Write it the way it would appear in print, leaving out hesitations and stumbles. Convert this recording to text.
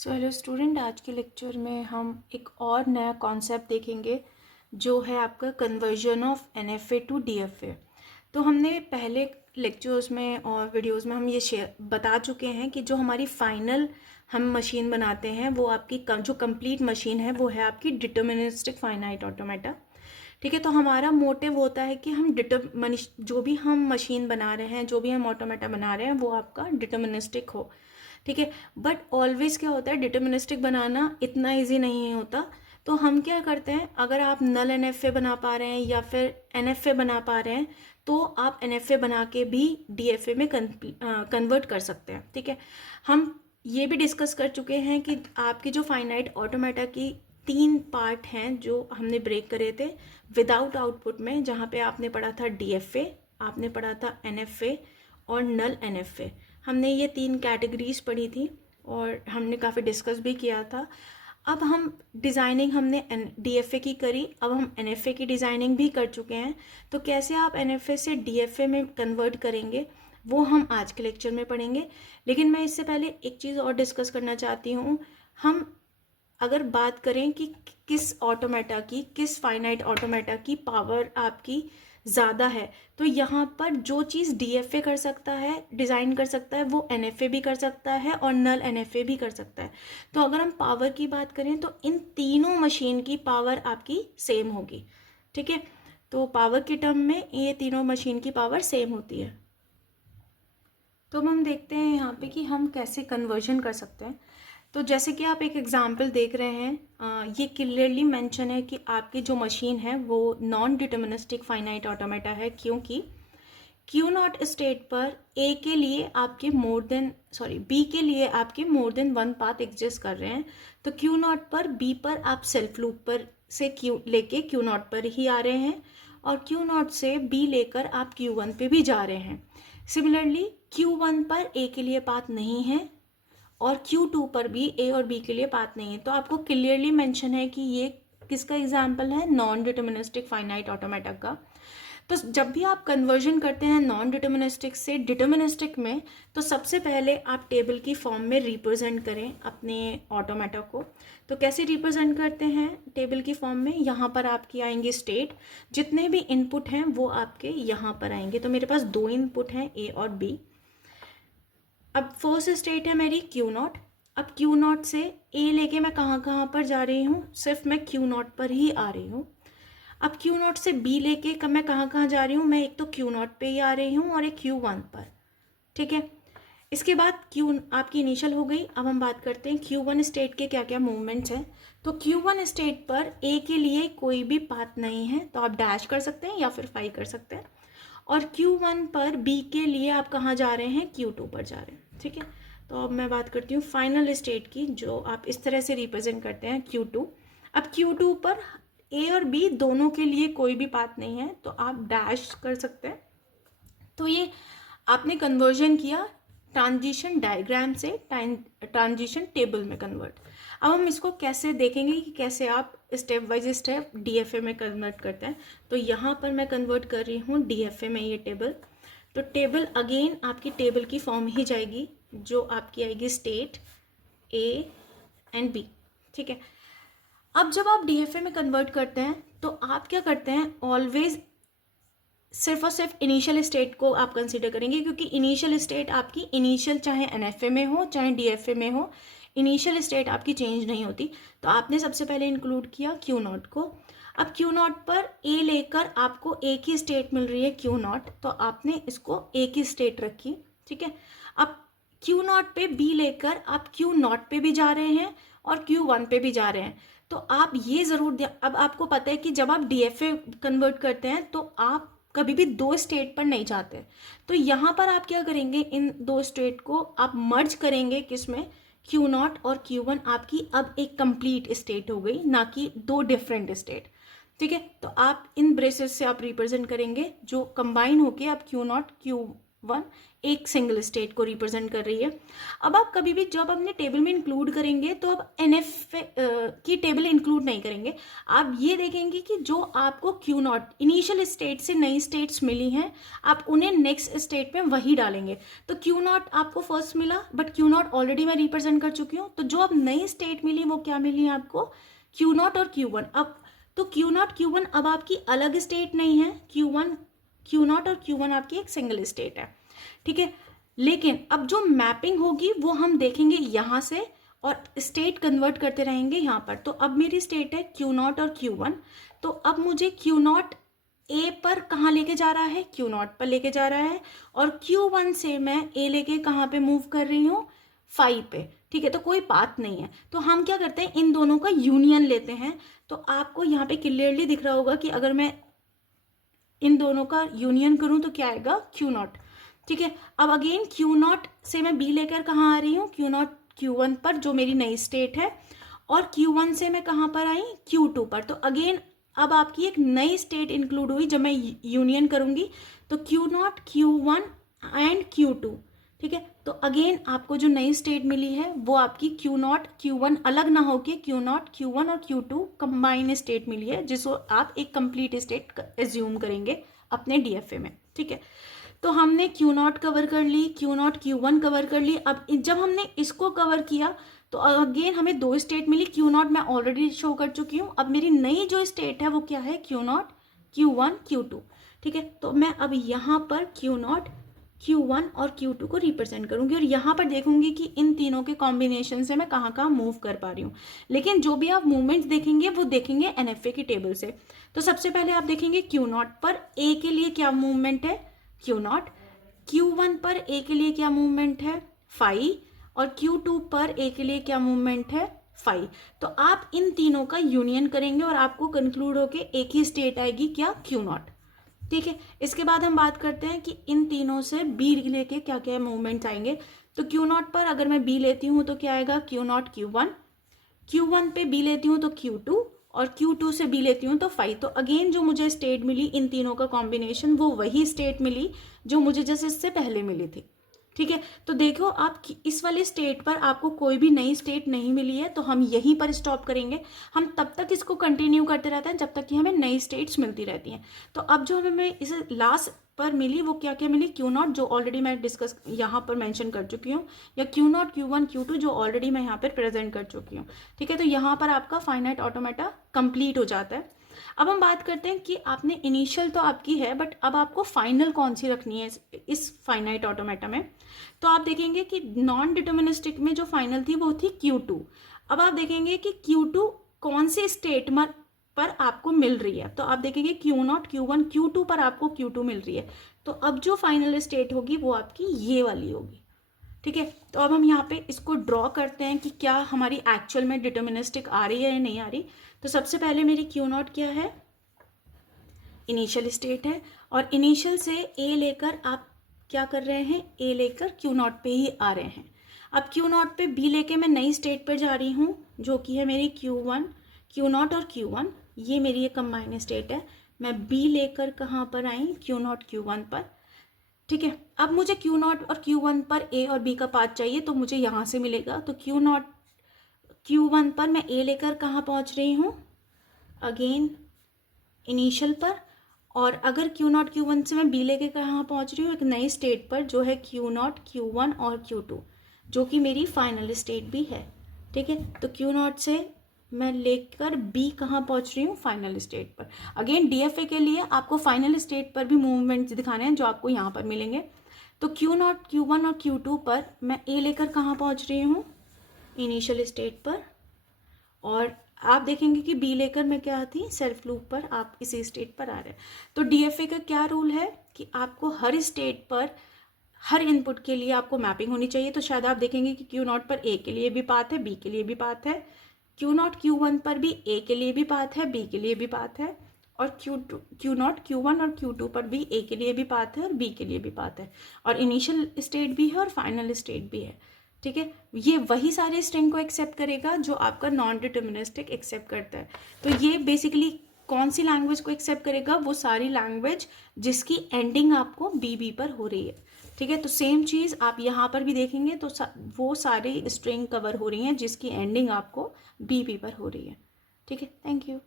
So hello student, आज के lecture में हम एक और नया कॉन्सेप्ट देखेंगे जो है आपका conversion of NFA to DFA. तो हमने पहले लेक्चर्स में और वीडियोस में हम ये शेयर बता चुके हैं कि जो हमारी फाइनल हम मशीन बनाते हैं वो आपकी जो कंप्लीट मशीन है वो है आपकी डिटर्मिनिस्टिक फाइनाइट ऑटोमेटा। ठीक है, तो हमारा मोटिव होता है कि हम जो भी हम मशीन बना रहे हैं, जो भी हम ऑटोमेटा बना रहे हैं वो आपका डिटर्मिनिस्टिक हो। ठीक है, बट ऑलवेज क्या होता है, डिटर्मिनिस्टिक बनाना इतना इजी नहीं होता। तो हम क्या करते हैं, अगर आप नल एनएफए बना पा रहे हैं या फिर एनएफए बना पा रहे हैं तो आप एनएफए बना के भी डीएफए में कन्वर्ट कर सकते हैं। ठीक है, हम ये भी डिस्कस कर चुके हैं कि आपकी जो फाइनाइट ऑटोमेटा की 3 पार्ट हैं जो हमने ब्रेक करे थे विदाउट आउटपुट में, जहाँ पे आपने पढ़ा था डीएफए, आपने पढ़ा था एनएफए और नल एनएफए। हमने ये 3 कैटेगरीज पढ़ी थी और हमने काफ़ी डिस्कस भी किया था। अब हम डिज़ाइनिंग हमने डीएफए की करी, अब हम एनएफए की डिज़ाइनिंग भी कर चुके हैं। तो कैसे आप एनएफए से डीएफए में कन्वर्ट करेंगे वो हम आज के लेक्चर में पढ़ेंगे। लेकिन मैं इससे पहले एक चीज़ और डिस्कस करना चाहती हूँ। हम अगर बात करें कि किस ऑटोमेटा की, किस फाइनाइट ऑटोमेटा की पावर आपकी ज़्यादा है, तो यहाँ पर जो चीज़ डीएफए कर सकता है, डिज़ाइन कर सकता है, वो एनएफए भी कर सकता है और नल एनएफए भी कर सकता है। तो अगर हम पावर की बात करें तो इन तीनों मशीन की पावर आपकी सेम होगी। ठीक है, तो पावर के टर्म में ये तीनों मशीन की पावर सेम होती है। तो अब हम देखते हैं यहाँ पे कि हम कैसे कन्वर्जन कर सकते हैं। तो जैसे कि आप एक एग्जाम्पल देख रहे हैं, ये क्लियरली मेंशन है कि आपकी जो मशीन है वो नॉन डिटर्मिनिस्टिक फाइनाइट ऑटोमेटा है, क्योंकि क्यू नॉट स्टेट पर ए के लिए आपके बी के लिए आपके more than one path exist कर रहे हैं। तो क्यू नॉट पर बी पर आप सेल्फ लूप पर से क्यू लेके क्यू नॉट पर ही आ रहे हैं और क्यू नॉट से बी लेकर आप क्यू वन पे भी जा रहे हैं। सिमिलरली क्यू वन पर ए के लिए पाथ नहीं है और Q2 पर भी A और B के लिए पाथ नहीं है। तो आपको क्लियरली मेंशन है कि ये किसका एग्जाम्पल है, नॉन डिटर्मिनिस्टिक फाइनाइट ऑटोमेटा का। तो जब भी आप कन्वर्जन करते हैं नॉन डिटर्मिनिस्टिक से डिटर्मिनिस्टिक में, तो सबसे पहले आप टेबल की फॉर्म में रिप्रेजेंट करें अपने ऑटोमेटा को। तो कैसे रिप्रेजेंट करते हैं टेबल की फॉर्म में, यहाँ पर आपकी आएंगे स्टेट, जितने भी इनपुट हैं वो आपके यहाँ पर आएंगे। तो मेरे पास 2 इनपुट हैं, A और B। अब फर्स्ट स्टेट है मेरी क्यू नॉट। अब क्यू नॉट से ए लेके मैं कहाँ कहाँ पर जा रही हूँ, सिर्फ मैं क्यू नॉट पर ही आ रही हूँ। अब क्यू नॉट से बी लेके मैं कहाँ कहाँ जा रही हूँ, मैं एक तो क्यू नॉट पे ही आ रही हूँ और एक क्यू वन पर। ठीक है, इसके बाद क्यू आपकी इनिशियल हो गई। अब हम बात करते हैं क्यू वन स्टेट के क्या क्या मूवमेंट्स हैं। तो क्यू वन स्टेट पर ए के लिए कोई भी पाथ नहीं है, तो आप डैश कर सकते हैं या फिर 5 कर सकते हैं। और Q1 पर B के लिए आप कहाँ जा रहे हैं, Q2 पर जा रहे हैं। ठीक है, तो अब मैं बात करती हूँ फाइनल स्टेट की, जो आप इस तरह से रिप्रेजेंट करते हैं Q2। अब Q2 पर A और B दोनों के लिए कोई भी पाथ नहीं है, तो आप डैश कर सकते हैं। तो ये आपने कन्वर्जन किया ट्रांजिशन डायग्राम से ट्रांजिशन टेबल में कन्वर्ट। अब हम इसको कैसे देखेंगे कि कैसे आप स्टेप बाय स्टेप डीएफए में कन्वर्ट करते हैं। तो यहाँ पर मैं कन्वर्ट कर रही हूँ डीएफए में ये टेबल। तो टेबल अगेन आपकी टेबल की फॉर्म ही जाएगी, जो आपकी आएगी स्टेट ए एंड बी। ठीक है, अब जब आप डीएफए में कन्वर्ट करते हैं तो आप क्या करते हैं, ऑलवेज सिर्फ और सिर्फ इनिशियल स्टेट को आप कंसीडर करेंगे, क्योंकि इनिशियल स्टेट आपकी इनिशियल चाहे एनएफए में हो चाहे डीएफए में हो, इनिशियल स्टेट आपकी चेंज नहीं होती। तो आपने सबसे पहले इंक्लूड किया क्यू नॉट को। अब क्यू नॉट पर ए लेकर आपको एक ही स्टेट मिल रही है क्यू नॉट, तो आपने इसको एक ही स्टेट रखी। ठीक है, अब क्यू नॉट पे बी लेकर आप क्यू नॉट पे भी जा रहे हैं और क्यू वन पे भी जा रहे हैं। तो आप ये ज़रूर, अब आपको पता है कि जब आप डीएफए कन्वर्ट करते हैं तो आप कभी भी 2 स्टेट पर नहीं जाते। तो यहाँ पर आप क्या करेंगे, इन 2 स्टेट को आप मर्ज करेंगे, किसमें, क्यू नॉट और क्यू वन आपकी अब एक कंप्लीट स्टेट हो गई, ना कि 2 डिफरेंट स्टेट। ठीक है, तो आप इन ब्रेसेस से आप रिप्रेजेंट करेंगे जो कंबाइन होके आप क्यू नॉट क्यू वन एक सिंगल स्टेट को रिप्रेजेंट कर रही है। अब आप कभी भी जब अपने टेबल में इंक्लूड करेंगे तो अब NF की टेबल इंक्लूड नहीं करेंगे, आप ये देखेंगे कि जो आपको क्यू नॉट इनिशियल स्टेट से नई स्टेट्स मिली हैं आप उन्हें नेक्स्ट स्टेट में वही डालेंगे। तो क्यू नॉट आपको फर्स्ट मिला बट क्यू नॉट ऑलरेडी मैं रिप्रेजेंट कर चुकी हूँ, तो जो अब नई स्टेट मिली वो क्या मिली आपको, क्यू नॉट और क्यू वन। अब तो क्यू नॉट क्यू वन अब आपकी अलग स्टेट नहीं है, क्यू नॉट और क्यू वन आपकी एक सिंगल स्टेट है, ठीक है। लेकिन अब जो मैपिंग होगी वो हम देखेंगे यहाँ से और स्टेट कन्वर्ट करते रहेंगे यहाँ पर। तो अब मेरी स्टेट है क्यू नॉट और क्यू वन, तो अब मुझे क्यू नॉट ए पर कहाँ लेके जा रहा है, क्यू नॉट पर लेके जा रहा है, और क्यू वन से मैं ए लेके कहाँ पे मूव कर रही हूँ, 5 पे, ठीक है। तो कोई बात नहीं है, तो हम क्या करते हैं इन दोनों का यूनियन लेते हैं। तो आपको यहाँ पे क्लियरली दिख रहा होगा कि अगर मैं इन दोनों का यूनियन करूं तो क्या आएगा, क्यू नॉट, ठीक है। अब अगेन क्यू नॉट से मैं बी लेकर कहाँ आ रही हूँ, क्यू नॉट क्यू वन पर जो मेरी नई स्टेट है, और क्यू वन से मैं कहाँ पर आई, क्यू टू पर। तो अगेन अब आपकी एक नई स्टेट इंक्लूड हुई जब मैं यूनियन करूंगी, तो Q not Q one and Q two, ठीक है। तो अगेन आपको जो नई स्टेट मिली है वो आपकी क्यू नॉट क्यू वन अलग ना होके क्यू नॉट क्यू वन और क्यू टू कंबाइन स्टेट मिली है, जिसको आप एक कंप्लीट स्टेट एज्यूम करेंगे अपने डीएफए में, ठीक है। तो हमने क्यू नॉट कवर कर ली, Q not Q one cover कर ली। अब जब हमने इसको कवर किया तो अगेन हमें 2 स्टेट मिली, क्यू नॉट मैं ऑलरेडी शो कर चुकी हूँ। अब मेरी नई जो स्टेट है वो क्या है, Q not Q one Q two, ठीक है। तो मैं अब यहाँ पर क्यू नॉट क्यू वन और क्यू टू को रिप्रेजेंट करूंगी और यहाँ पर देखूंगी कि इन तीनों के कॉम्बिनेशन से मैं कहाँ कहाँ मूव कर पा रही हूँ। लेकिन जो भी आप मूवमेंट्स देखेंगे वो देखेंगे एनएफए की टेबल से। तो सबसे पहले आप देखेंगे क्यू नॉट पर ए के लिए क्या मूवमेंट है, क्यू नॉट, क्यू वन पर ए के लिए क्या मूवमेंट है, 5, और क्यू टू पर ए के लिए क्या मूवमेंट है, 5। तो आप इन तीनों का यूनियन करेंगे और आपको कंक्लूड होके एक ही स्टेट आएगी, क्या, क्यू नॉट, ठीक है। इसके बाद हम बात करते हैं कि इन तीनों से बी लेके क्या क्या मूवमेंट्स आएंगे। तो क्यू नॉट पर अगर मैं बी लेती हूँ तो क्या आएगा, Q not Q one, Q one पे बी लेती हूँ तो क्यू टू, और क्यू टू से बी लेती हूँ तो 5। तो अगेन जो मुझे स्टेट मिली इन तीनों का कॉम्बिनेशन वो वही स्टेट मिली जो मुझे जैसे इससे पहले मिली थी, ठीक है। तो देखो आप इस वाले स्टेट पर आपको कोई भी नई स्टेट नहीं मिली है तो हम यहीं पर स्टॉप करेंगे। हम तब तक इसको कंटिन्यू करते रहते हैं जब तक कि हमें नई स्टेट्स मिलती रहती हैं। तो अब जो हमें इसे लास्ट पर मिली वो क्या क्या मिली, क्यू नॉट जो ऑलरेडी मैं डिस्कस यहाँ पर मेंशन कर चुकी हूँ, या Q not Q one Q two जो ऑलरेडी मैं यहाँ पर प्रेजेंट कर चुकी हूँ, ठीक है। तो यहाँ पर आपका फाइनाइट ऑटोमेटा कंप्लीट हो जाता है। अब हम बात करते हैं कि आपने इनिशियल तो आपकी है बट अब आपको फाइनल कौन सी रखनी है इस फाइनाइट ऑटोमेटा में। तो आप देखेंगे कि नॉन डिटर्मिनिस्टिक में जो फाइनल थी वो थी Q2। अब आप देखेंगे कि Q2 कौन सी स्टेट पर आपको मिल रही है। तो आप देखेंगे Q0 Q1 Q2 पर आपको Q2 मिल रही है। तो अब जो फाइनल स्टेट होगी वो आपकी ये वाली होगी, ठीक है। तो अब हम यहाँ पे इसको ड्रॉ करते हैं कि क्या हमारी एक्चुअल में डिटर्मिनिस्टिक आ रही है या नहीं आ रही। तो सबसे पहले मेरी Q0 क्या है, इनिशियल स्टेट है, और इनिशियल से ए लेकर आप क्या कर रहे हैं, ए लेकर Q0 पे ही आ रहे हैं। अब Q0 पे बी लेके मैं नई स्टेट पर जा रही हूँ जो कि है मेरी Q1 Q0 और Q1, ये मेरी एक कंबाइन स्टेट है। मैं बी लेकर कहाँ पर आई, Q0 Q1 पर, ठीक है। अब मुझे Q0 और Q1 पर ए और बी का पाथ चाहिए तो मुझे यहाँ से मिलेगा। तो Q0 Q1 पर मैं ए लेकर कहाँ पहुँच रही हूँ, अगेन इनिशियल पर, और अगर Q0 Q1 से मैं बी लेके कहाँ पहुँच रही हूँ, एक नई स्टेट पर जो है Q0 Q1 और Q2 जो कि मेरी फाइनल स्टेट भी है, ठीक है। तो Q0 से मैं लेकर बी कहाँ पहुँच रही हूँ, फाइनल स्टेट पर। अगेन डीएफए के लिए आपको फाइनल स्टेट पर भी मूवमेंट्स दिखाने हैं जो आपको यहाँ पर मिलेंगे। तो Q0 Q1 और Q2 पर मैं ए लेकर कहाँ पहुँच रही हूँ, इनिशियल स्टेट पर, और आप देखेंगे कि बी लेकर मैं क्या थी, सेल्फ लूप पर, आप इसी स्टेट पर आ रहे हैं। तो डीएफए का क्या रूल है कि आपको हर स्टेट पर हर इनपुट के लिए आपको मैपिंग होनी चाहिए। तो शायद आप देखेंगे कि Q0 पर ए के लिए भी पाथ है, बी के लिए भी पाथ है, Q0 Q1 पर भी ए के लिए भी पाथ है, बी के लिए भी पाथ है, और Q0 Q1 और Q2 पर भी ए के लिए भी पाथ है और बी के लिए भी पाथ है, और इनिशियल स्टेट भी है और फाइनल स्टेट भी है, ठीक है। ये वही सारे स्ट्रिंग को एक्सेप्ट करेगा जो आपका नॉन डिटर्मिनिस्टिक एक्सेप्ट करता है। तो ये बेसिकली कौन सी लैंग्वेज को एक्सेप्ट करेगा, वो सारी लैंग्वेज जिसकी एंडिंग आपको बी पर हो रही है, ठीक है, तो सेम चीज़ आप यहाँ पर भी देखेंगे तो वो सारी स्ट्रिंग कवर हो रही हैं जिसकी एंडिंग आपको बीपी पर हो रही है। ठीक है, थैंक यू।